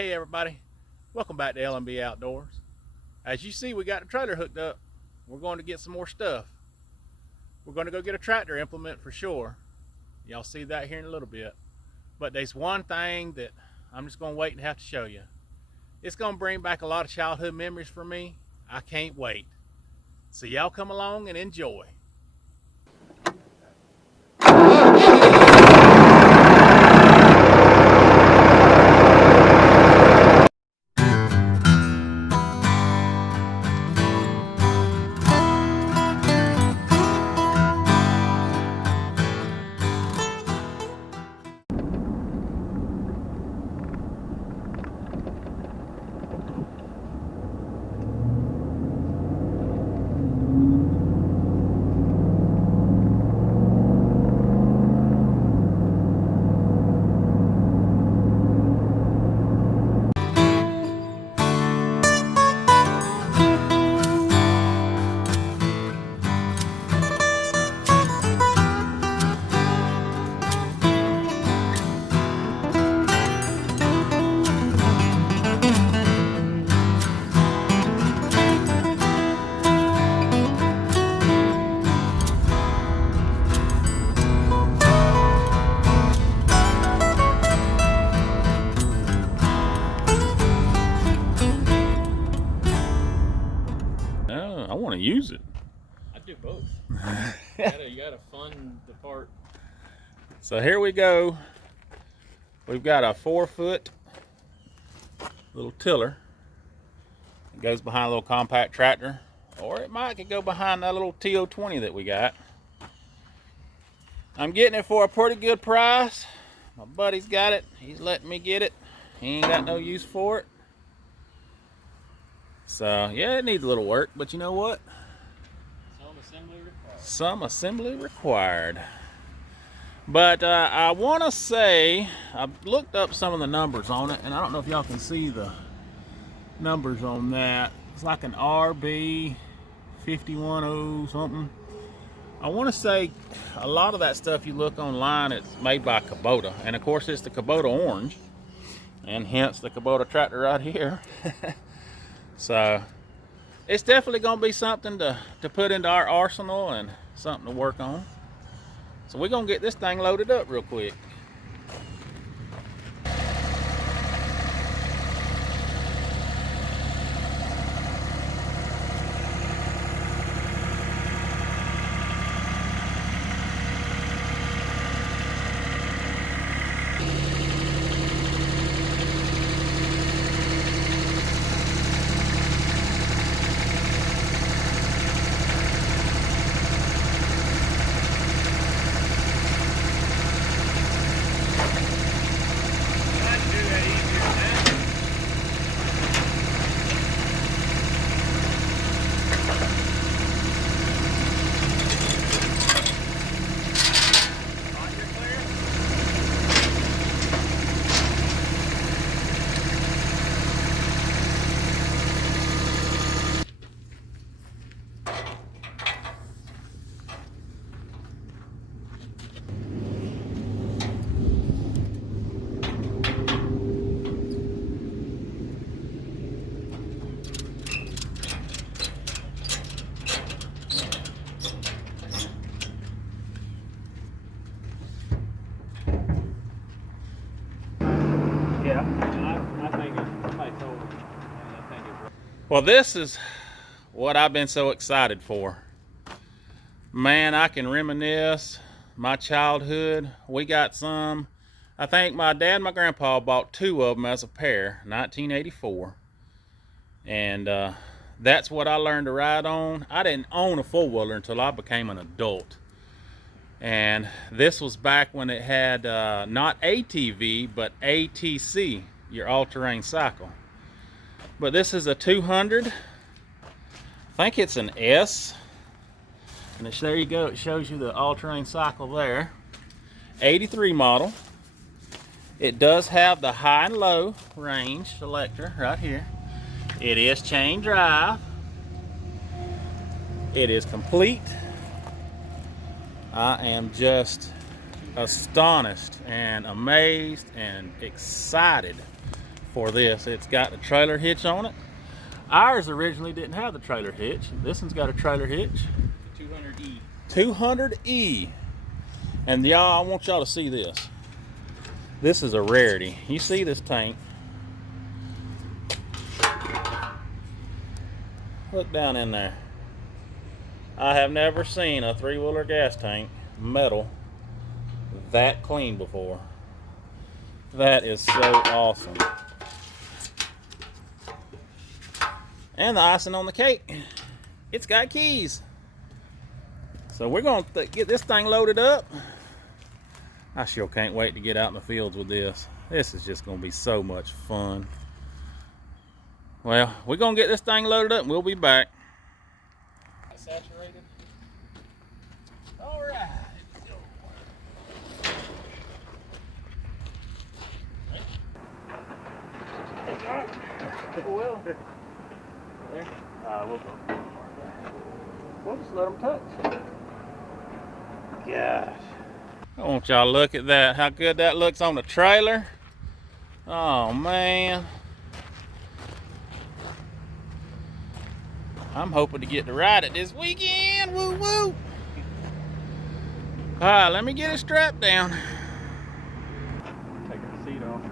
Hey everybody, welcome back to LMB Outdoors. As you see, we got the trailer hooked up. We're going to get some more stuff. We're going to go get a tractor implement for sure. Y'all see that here in a little bit. But there's one thing that I'm just going to wait and have to show you. It's going to bring back a lot of childhood memories for me. I can't wait. So y'all come along and enjoy. I want to use it. I do both. you gotta fund the part. So here we go. We've got a 4-foot little tiller. It goes behind a little compact tractor, or it might could go behind that little TO20 that we got. I'm getting it for a pretty good price. My buddy's got it. He's letting me get it. He ain't got no use for it. So yeah, it needs a little work, but you know what? Some assembly required. But I want to say, I've looked up some of the numbers on it, and I don't know if y'all can see the numbers on that. It's like an RB 510 something. I want to say a lot of that stuff you look online, it's made by Kubota, and of course it's the Kubota orange, and hence the Kubota tractor right here. So it's definitely going to be something to put into our arsenal and something to work on. So we're going to get this thing loaded up real quick. Well, this is what I've been so excited for. Man, I can reminisce my childhood. We got some. I think my dad and my grandpa bought 2 of them as a pair, 1984. And that's what I learned to ride on. I didn't own a 4-wheeler until I became an adult. And this was back when it had not ATV, but ATC, your all-terrain cycle. But this is a 200. I think it's an S. And there you go. It shows you the all-terrain cycle there. 83 model. It does have the high and low range selector right here. It is chain drive. It is complete. I am just astonished and amazed and excited for this. It's got a trailer hitch on it. Ours originally didn't have the trailer hitch. This one's got a trailer hitch. 200E. 200E. And y'all, I want y'all to see this. This is a rarity. You see this tank. Look down in there. I have never seen a three-wheeler gas tank, metal, that clean before. That is so awesome. And the icing on the cake, it's got keys. So we're going to get this thing loaded up. I sure can't wait to get out in the fields with this. This is just going to be so much fun. Well, we're going to get this thing loaded up and we'll be back. Saturated. All right. Well, there. We'll just let them touch. Gosh. I want y'all to look at that. How good that looks on the trailer. Oh, man. I'm hoping to get to ride it this weekend. Woo woo. All right, let me get it strapped down. Take the seat off.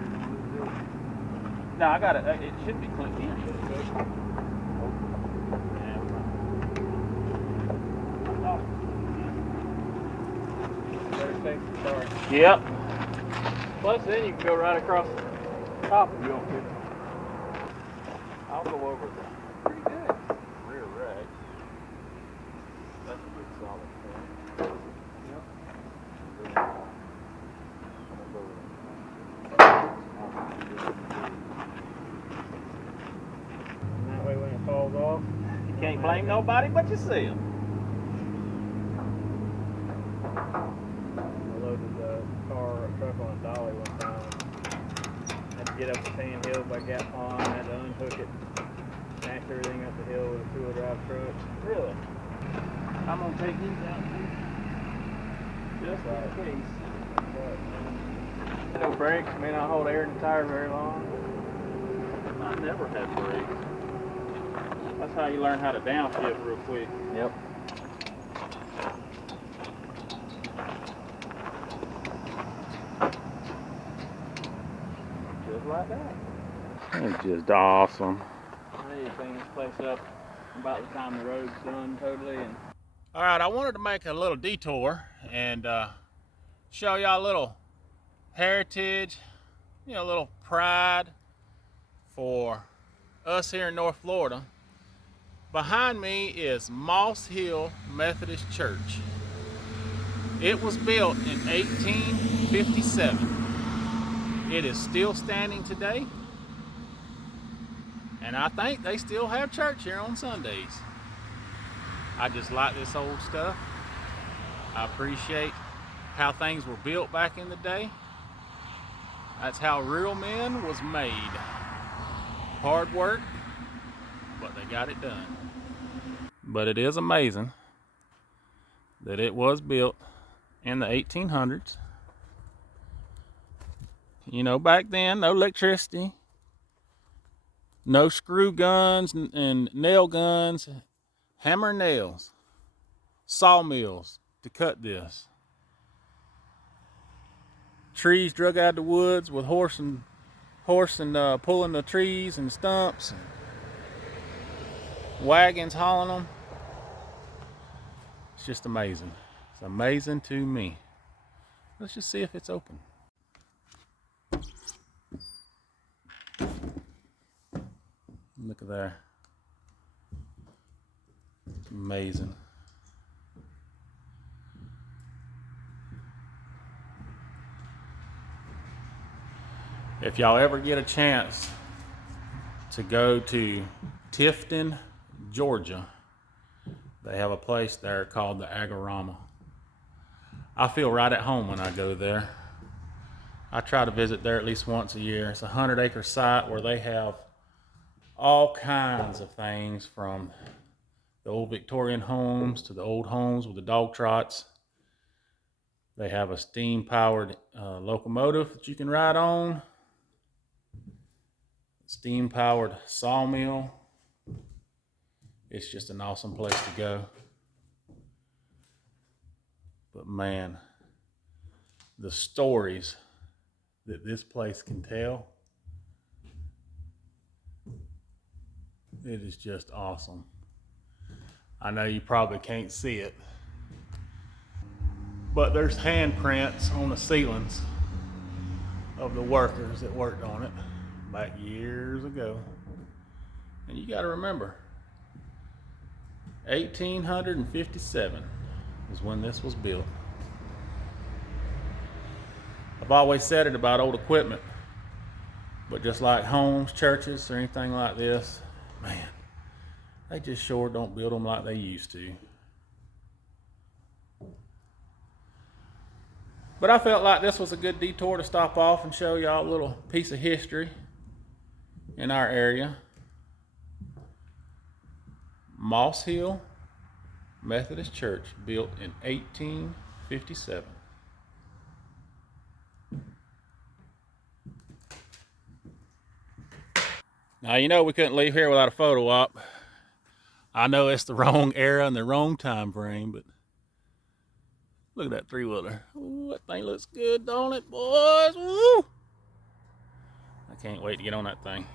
No, I got it. It should be clipped in. Better safe than sorry. Yep. Plus, then you can go right across the top if you want to. I'll go over the Pretty good. rear rack. That's a good solid thing. Yep. And that way, when it falls off, You can't blame nobody but yourself. I loaded the truck on a dolly one time. Had to get up the sand hill by Gap Pond. Had to unhook it, smash everything up the hill with a two-wheel drive truck. Really? I'm gonna take these out too. Just in case. No brakes, may not hold air in the tire very long. I never had brakes. That's how you learn how to downshift real quick. Yep. Just like that. It's just awesome. I need to clean this place up about the time the road's done totally. And All right, I wanted to make a little detour and show y'all a little heritage, a little pride for us here in North Florida. Behind me is Moss Hill Methodist Church. It was built in 1857. It is still standing today. And I think they still have church here on Sundays. I just like this old stuff. I appreciate how things were built back in the day. That's how real men was made. Hard work, but they got it done. But it is amazing that it was built in the 1800s. Back then, no electricity, no screw guns and nail guns, hammer nails, sawmills to cut this. Trees drug out of the woods with horse and pulling the trees and stumps, and wagons hauling them. It's just amazing. It's amazing to me. Let's just see if it's open. Look at there. It's amazing. If y'all ever get a chance to go to Tifton, Georgia, they have a place there called the Agorama. I feel right at home when I go there. I try to visit there at least once a year. It's a 100-acre site where they have all kinds of things, from the old Victorian homes to the old homes with the dog trots. They have a steam-powered locomotive that you can ride on. steam powered sawmill. It's just an awesome place to go. But man, the stories that this place can tell, it is just awesome. I know you probably can't see it, but there's handprints on the ceilings of the workers that worked on it back years ago. And you got to remember, 1857 is when this was built. I've always said it about old equipment, but just like homes, churches, or anything like this, man, they just sure don't build them like they used to. But I felt like this was a good detour to stop off and show y'all a little piece of history in our area. Moss Hill Methodist Church, built in 1857. Now, you know we couldn't leave here without a photo op. I know it's the wrong era and the wrong time frame, but look at that three-wheeler. Ooh, that thing looks good, don't it, boys? Woo! I can't wait to get on that thing.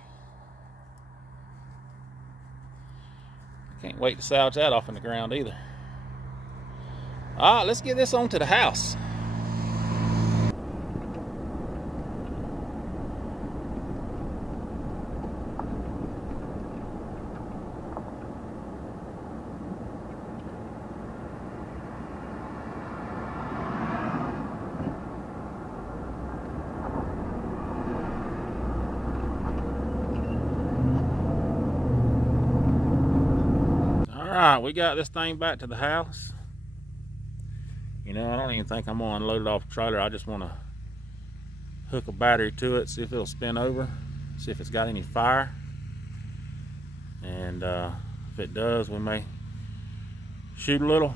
Can't wait to salvage that off in the ground either. All right, let's get this on to the house. Alright, we got this thing back to the house. You know, I don't even think I'm gonna unload it off the trailer. I just wanna hook a battery to it, see if it'll spin over, see if it's got any fire. And if it does, we may shoot a little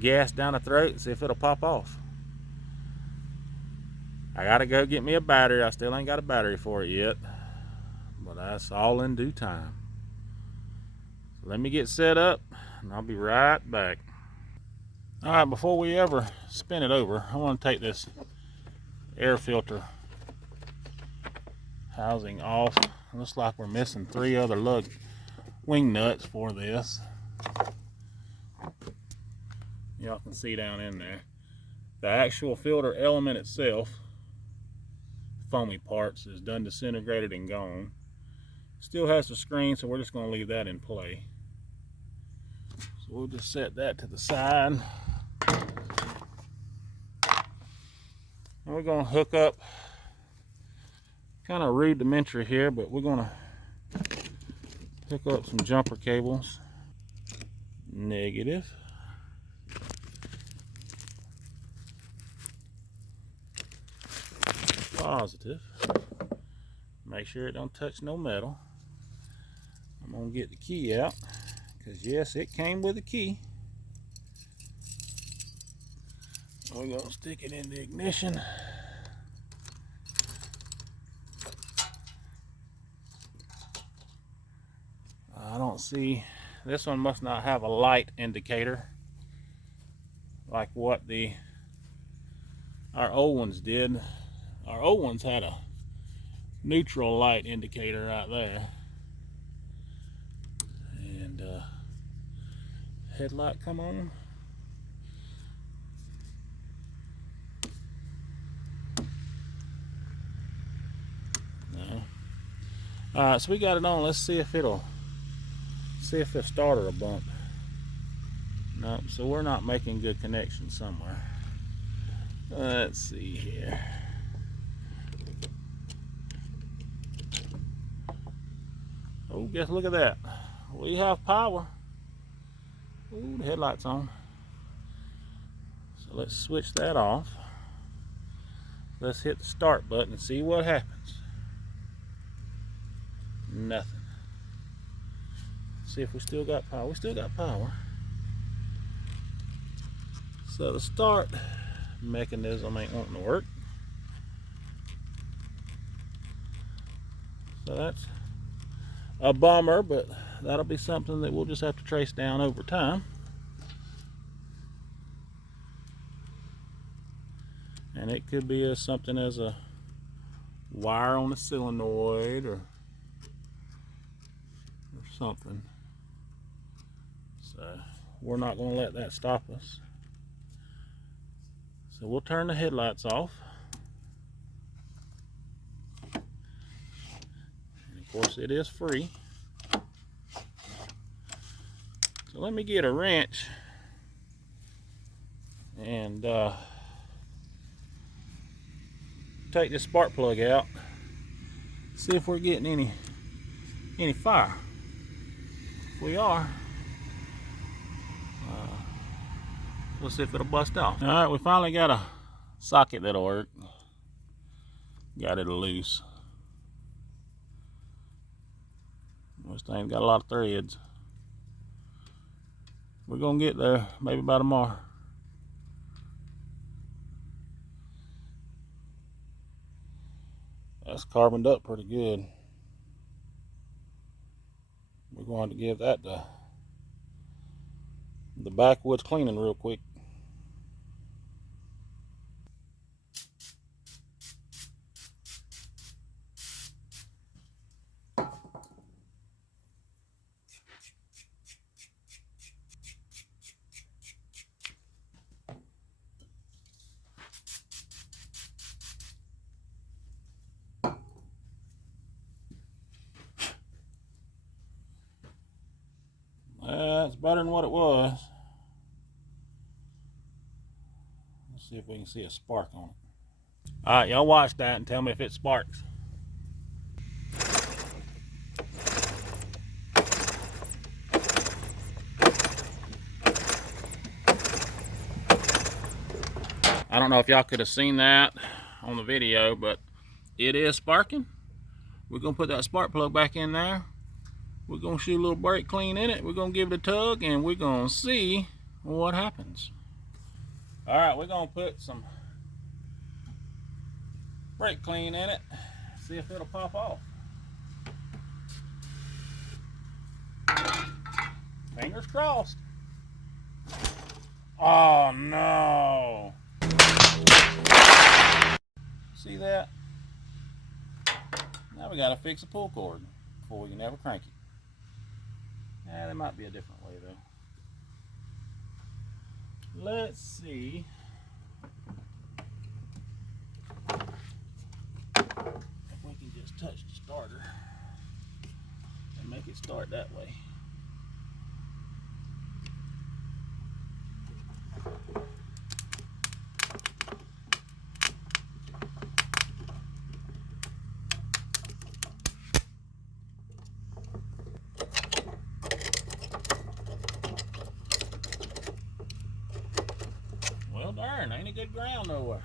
gas down the throat and see if it'll pop off. I gotta go get me a battery. I still ain't got a battery for it yet, but that's all in due time. So let me get set up and I'll be right back. All right, before we ever spin it over, I want to take this air filter housing off. Looks like we're missing 3 other lug wing nuts for this. Y'all can see down in there. The actual filter element itself, foamy parts, is done disintegrated and gone. Still has the screen, so we're just going to leave that in play. So we'll just set that to the side. And we're going to hook up, kind of rudimentary here, but we're going to hook up some jumper cables. Negative. Positive. Make sure it don't touch no metal. I'm going to get the key out, because yes, it came with a key. We're going to stick it in the ignition. I don't see, this one must not have a light indicator like what our old ones did. Our old ones had a neutral light indicator right there. And headlight come on. No. Alright, so we got it on. Let's see if it'll start or a bump. Nope, so we're not making good connection somewhere. Let's see here. Oh, guess look at that. We have power. Ooh, the headlight's on. So let's switch that off. Let's hit the start button and see what happens. Nothing. See if we still got power. We still got power. So the start mechanism ain't wanting to work. So that's a bummer, but that'll be something that we'll just have to trace down over time. And it could be something as a wire on a solenoid or something. So we're not going to let that stop us. So we'll turn the headlights off. And of course it is free. So let me get a wrench and take this spark plug out. See if we're getting any fire. If we are, we'll see if it'll bust off. All right, we finally got a socket that'll work. Got it loose. This thing's got a lot of threads. We're gonna get there, maybe by tomorrow. That's carboned up pretty good. We're going to give that the backwoods cleaning real quick. It's better than what it was. Let's see if we can see a spark on it. Alright, y'all watch that and tell me if it sparks. I don't know if y'all could have seen that on the video, but it is sparking. We're going to put that spark plug back in there. We're going to shoot a little brake clean in it. We're going to give it a tug and we're going to see what happens. Alright, we're going to put some brake clean in it. See if it'll pop off. Fingers crossed. Oh no. See that? Now we got to fix a pull cord before we can ever crank it. Yeah, there might be a different way though. Let's see. If we can just touch the starter and make it start that way. Well, darn, ain't a good ground nowhere.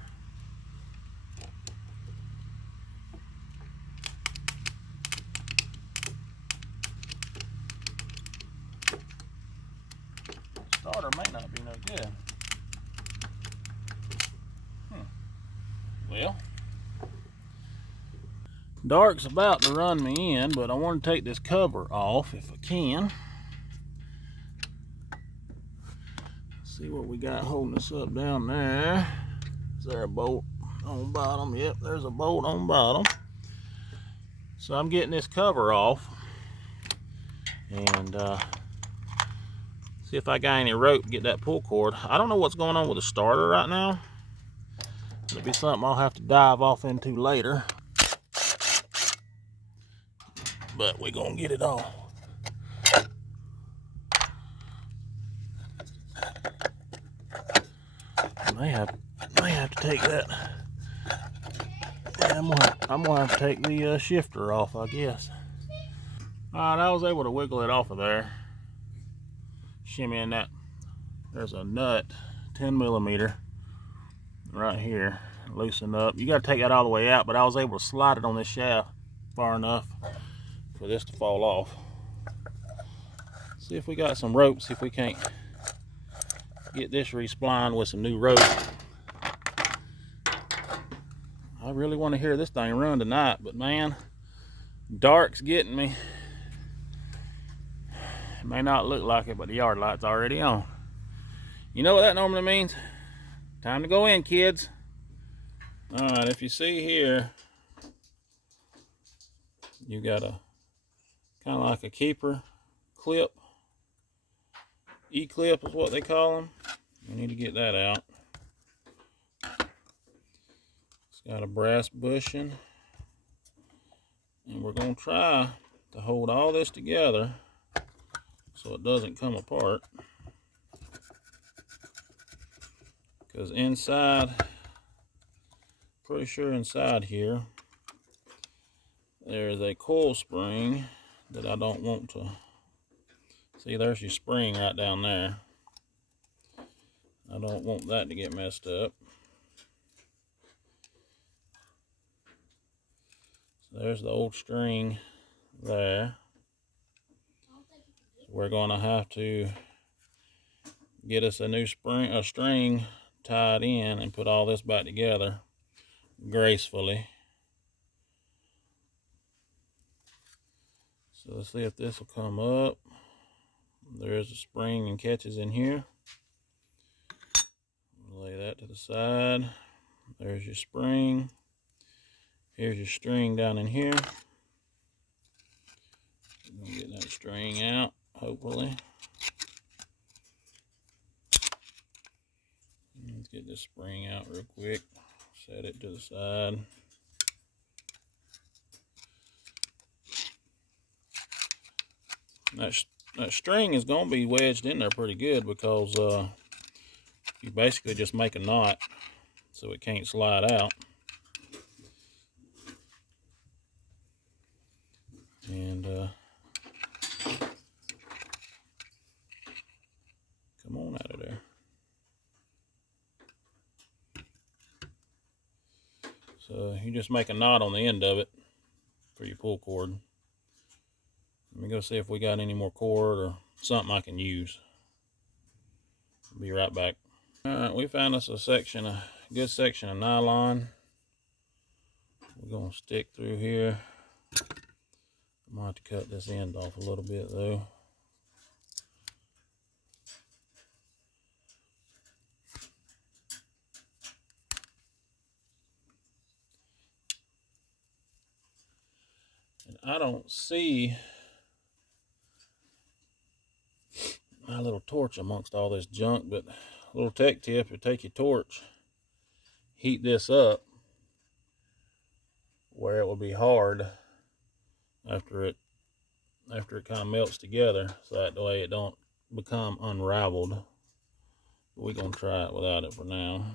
Starter may not be no good. Well, dark's about to run me in, but I want to take this cover off if I can. See what we got holding us up down there. Is there a bolt on bottom? Yep, there's a bolt on bottom. So I'm getting this cover off and see if I got any rope to get that pull cord. I don't know what's going on with the starter right now. It'll be something I'll have to dive off into later. But we're gonna get it on. I may have to take that. Yeah, I'm gonna have to take the shifter off, I guess. Alright, I was able to wiggle it off of there. Shimmy in that. There's a nut, 10mm, right here. Loosen up. You gotta take that all the way out, but I was able to slide it on this shaft far enough for this to fall off. See if we got some rope, see if we can't get this resplined with some new rope. I really want to hear this thing run tonight, but man, Dark's getting me. It may not look like it, but the yard light's already on. You know what that normally means? Time to go in, kids. Alright, if you see here, you got a kind of like a keeper clip. E-clip is what they call them. You need to get that out. It's got a brass bushing. And we're going to try to hold all this together so it doesn't come apart. Because inside, pretty sure inside here, there's a coil spring that I don't want to. See, there's your spring right down there. I don't want that to get messed up. So there's the old string there. So we're going to have to get us a new string tied in and put all this back together gracefully. So let's see if this will come up. There is a spring and catches in here. Lay that to the side. There's your spring. Here's your string down in here. I'm gonna get that string out, hopefully. Let's get this spring out real quick. Set it to the side. That string is going to be wedged in there pretty good because you basically just make a knot so it can't slide out. And come on out of there. So you just make a knot on the end of it for your pull cord. Let me go see if we got any more cord or something I can use. Be right back. Alright, we found us a good section of nylon. We're going to stick through here. I might have to cut this end off a little bit though. And I don't see my little torch amongst all this junk, but a little tech tip, you take your torch, heat this up where it will be hard after it kind of melts together, so that way it don't become unraveled. But we're going to try it without it for now.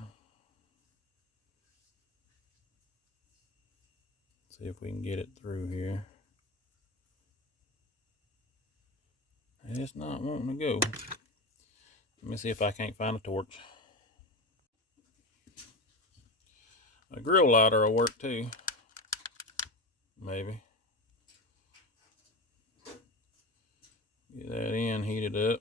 See if we can get it through here. And it's not wanting to go. Let me see if I can't find a torch. A grill lighter will work too. Maybe. Get that in, heat it up.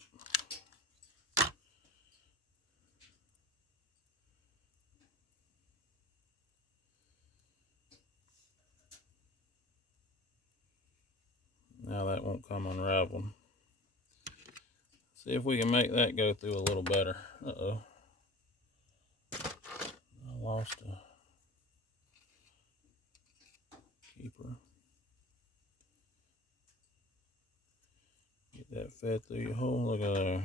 Now that won't come unraveled. See if we can make that go through a little better. Uh-oh. I lost a keeper. Get that fed through your hole. Look at there.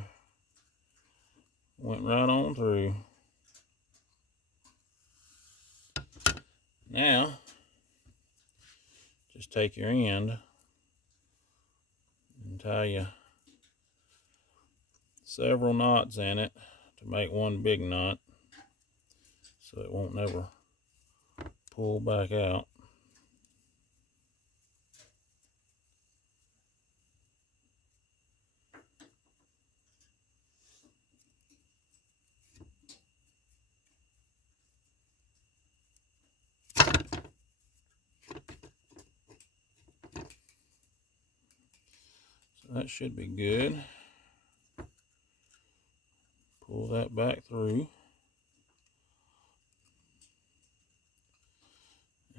Went right on through. Now, just take your end and tie you several knots in it to make one big knot so it won't never pull back out. So that should be good. Pull that back through.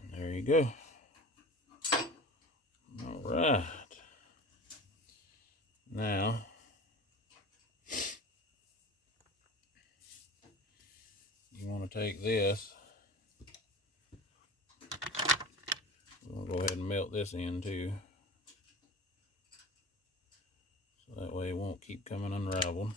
And there you go. take this. We'll go ahead and melt this in too. So that way it won't keep coming unraveled.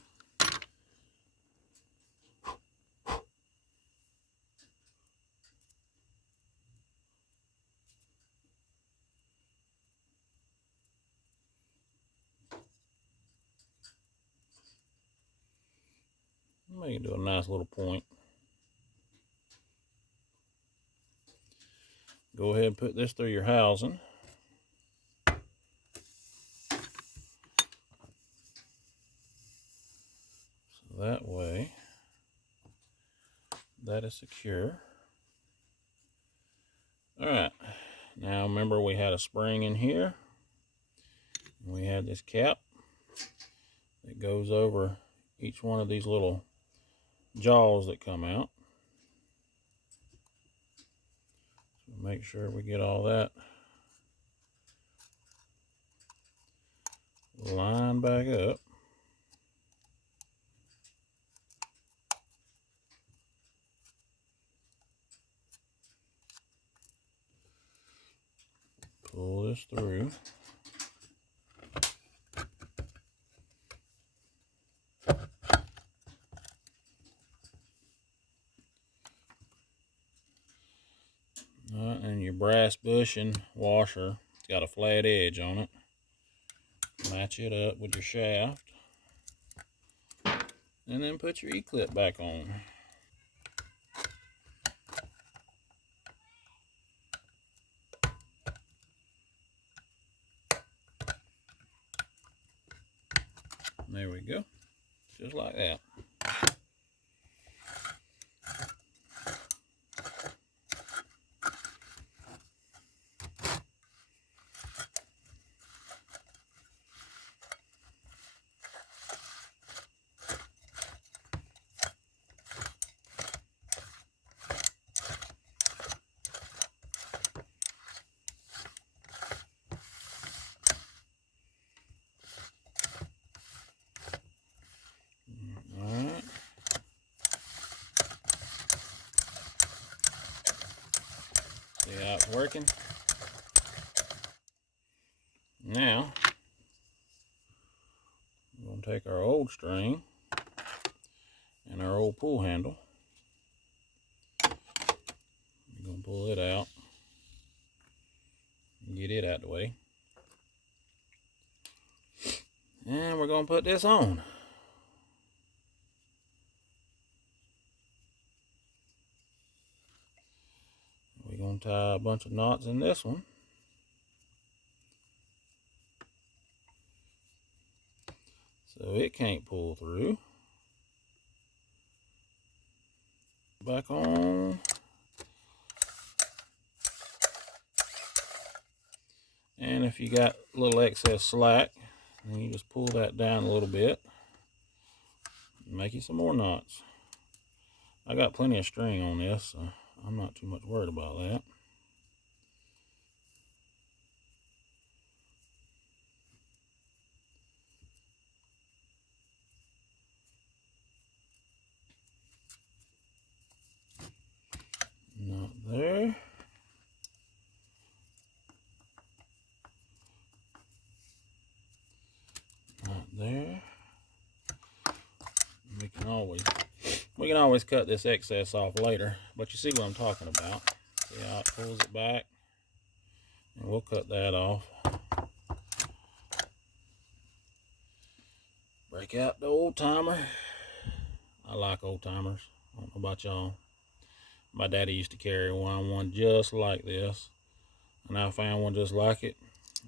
Make it do a nice little point. Go ahead and put this through your housing. So that way, that is secure. All right, now remember we had a spring in here. And we had this cap that goes over each one of these little jaws that come out. So make sure we get all that lined back up. Pull this through. And your brass bushing washer, it's got a flat edge on it. Match it up with your shaft. And then put your E-clip back on. There we go. Just like that. Alright. See how it's working? Now, we're going to take our old string and our old pull handle. We're going to pull it out and get it out of the way. And we're going to put this on. We're going to tie a bunch of knots in this one. So it can't pull through. Back on. And if you got a little excess slack, then you just pull that down a little bit and make you some more knots. I got plenty of string on this, so I'm not too much worried about that. Not there. Not there. We can always cut this excess off later, but you see what I'm talking about. See how it pulls it back? And we'll cut that off. Break out the old timer. I like old timers. I don't know about y'all. My daddy used to carry one just like this, and I found one just like it,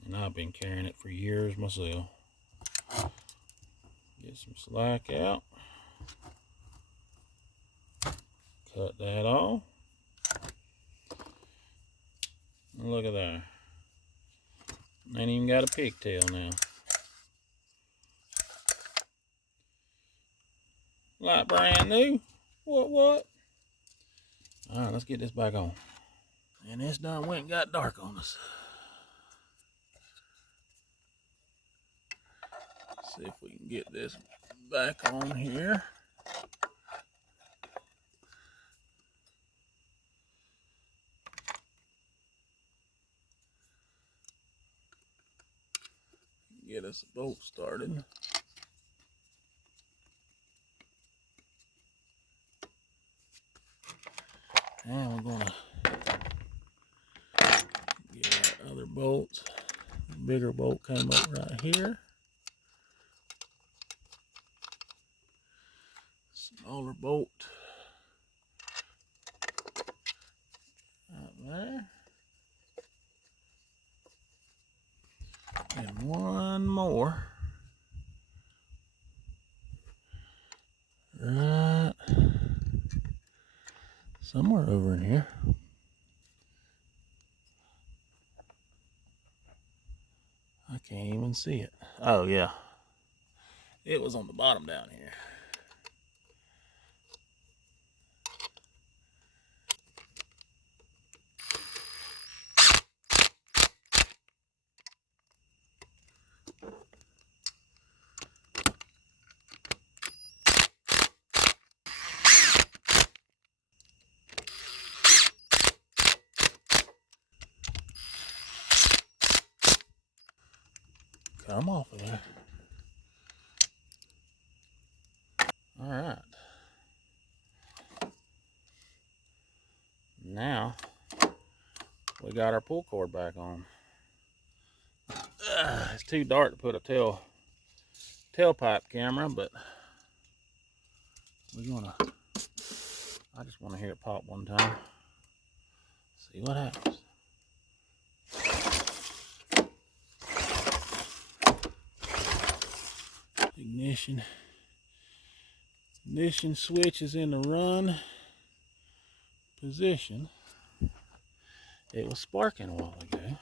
and I've been carrying it for years myself. Get some slack out. Cut that off. And look at that. Ain't even got a pigtail now. Like brand new. What? Alright, let's get this back on. And this done went and got dark on us. See if we can get this back on here. get us a boat started. And we're gonna get our other bolts. The bigger bolt came up right here. Smaller bolt right there. And one more. Right somewhere over in here. I can't even see it. Oh yeah. It was on the bottom down here. Come off of there. All right. Now we got our pull cord back on. It's too dark to put a tailpipe camera, but we're gonna. I just want to hear it pop one time. See what happens. Ignition switch is in the run position. It was sparking a while ago.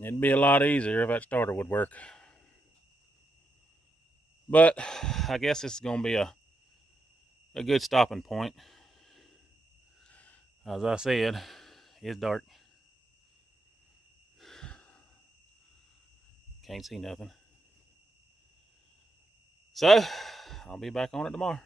It'd be a lot easier if that starter would work. But I guess it's gonna be a good stopping point. As I said, it's dark. Can't see nothing. So I'll be back on it tomorrow.